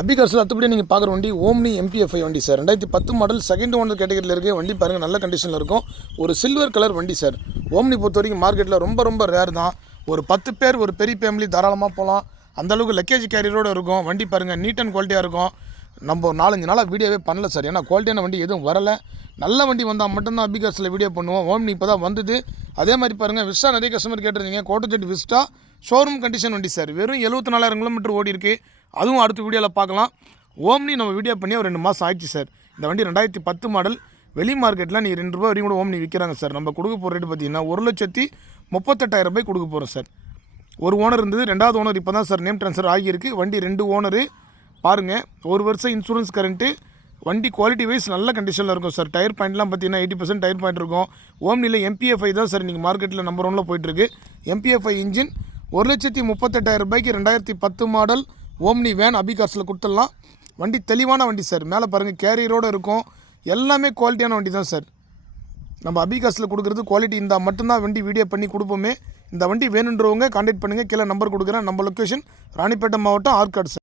அபிகார்ஸில் அடுத்தபடி நீங்கள் பார்க்குற வண்டி ஓம்னி எம்பிஎஃப்ஐ வண்டி சார் 2010 மாடல் செகண்ட் ஓனர் கேட்டகரியில் இருக்க வண்டி பாருங்கள், நல்ல கண்டிஷனில் இருக்கும். ஒரு சில்வர் கலர் வண்டி சார். ஓம்னி பொறுத்த வரைக்கும் மார்க்கெட்டில் ரொம்ப ரேர் தான். ஒரு 10 பேர் ஒரு பெரிய ஃபேமிலி தாராளமாக போகலாம். அந்தளவுக்கு லக்கேஜ் கேரியரோடு இருக்கும். வண்டி பாருங்கள், நீட் அண்ட் குவாலிட்டியாக இருக்கும். நம்ம 4-5 நாளாக வீடியோவே பண்ணல சார், ஏன்னா குவாலிட்டியான வண்டி எதுவும் வரலை. நல்ல வண்டி வந்தால் மட்டும்தான் அபிகார்ஸில் வீடியோ பண்ணுவோம். ஓம்னி இப்போ தான் வந்தது. அதே மாதிரி பாருங்கள், விஸ்டா நிறைய கஸ்டமர் கேட்டிருந்தீங்க. கோட்டஜெட் விஸ்டா ஷோரூம் கண்டிஷன் வண்டி சார். வெறும் 74,000 கிலோமீட்டர் ஓடி இருக்குது. அதுவும் அடுத்த வீடியோவில் பார்க்கலாம். ஓம்னி நம்ம வீடியோ பண்ணி ஒரு 2 மாதம் ஆயிடுச்சு சார். இந்த வண்டி 2010 மாடல். வெளி மார்க்கெட்டில் நீ ₹2 வரையும் கூட ஓம்னி விற்கிறாங்க சார். நம்ம கொடுக்க போகிற ரேட்டு பார்த்தீங்கன்னா 1,38,000 கொடுக்க போகிறோம் சார். ஒரு ஓனர் இருந்தது, 2வது ஓனர் இப்போ தான் சார் நேம் ட்ரான்ஸ்ஃபர் ஆகியிருக்கு. வண்டி 2 ஓனரு பாருங்கள். 1 வருஷம் இன்சூரன்ஸ் கரண்ட்டு. வண்டி குவாலிட்டி வைஸ் நல்ல கண்டிஷனில் இருக்கும் சார். டயர் பாயிண்ட்லாம் பார்த்தீங்கன்னா 80% டயர் பாயிண்ட் இருக்கும். ஓம்னியில் எம்பிஎஃப்ஐ தான் சார் நீங்கள் மார்க்கெட்டில் நம்பர் 1ல் போயிட்டுருக்கு. MPFI engine. 1,38,000 2010 model Omni van அபிகார்ஸில் கொடுத்துடலாம். வண்டி தெளிவான வண்டி சார். மேலே பாருங்கள், கேரியரோடு இருக்கும். எல்லாமே குவாலிட்டியான வண்டி தான் சார். நம்ம அபிகார்ஸில் கொடுக்குறது குவாலிட்டி இருந்தால் மட்டும்தான் வண்டி வீடியோ பண்ணி கொடுப்போமே. இந்த வண்டி வேணுன்றவங்க கான்டாக்ட் பண்ணுங்கள். கீழே நம்பர் கொடுக்குறேன். நம்ம லொக்கேஷன் ராணிப்பேட்டை மாவட்டம், ஆற்காடு சார்.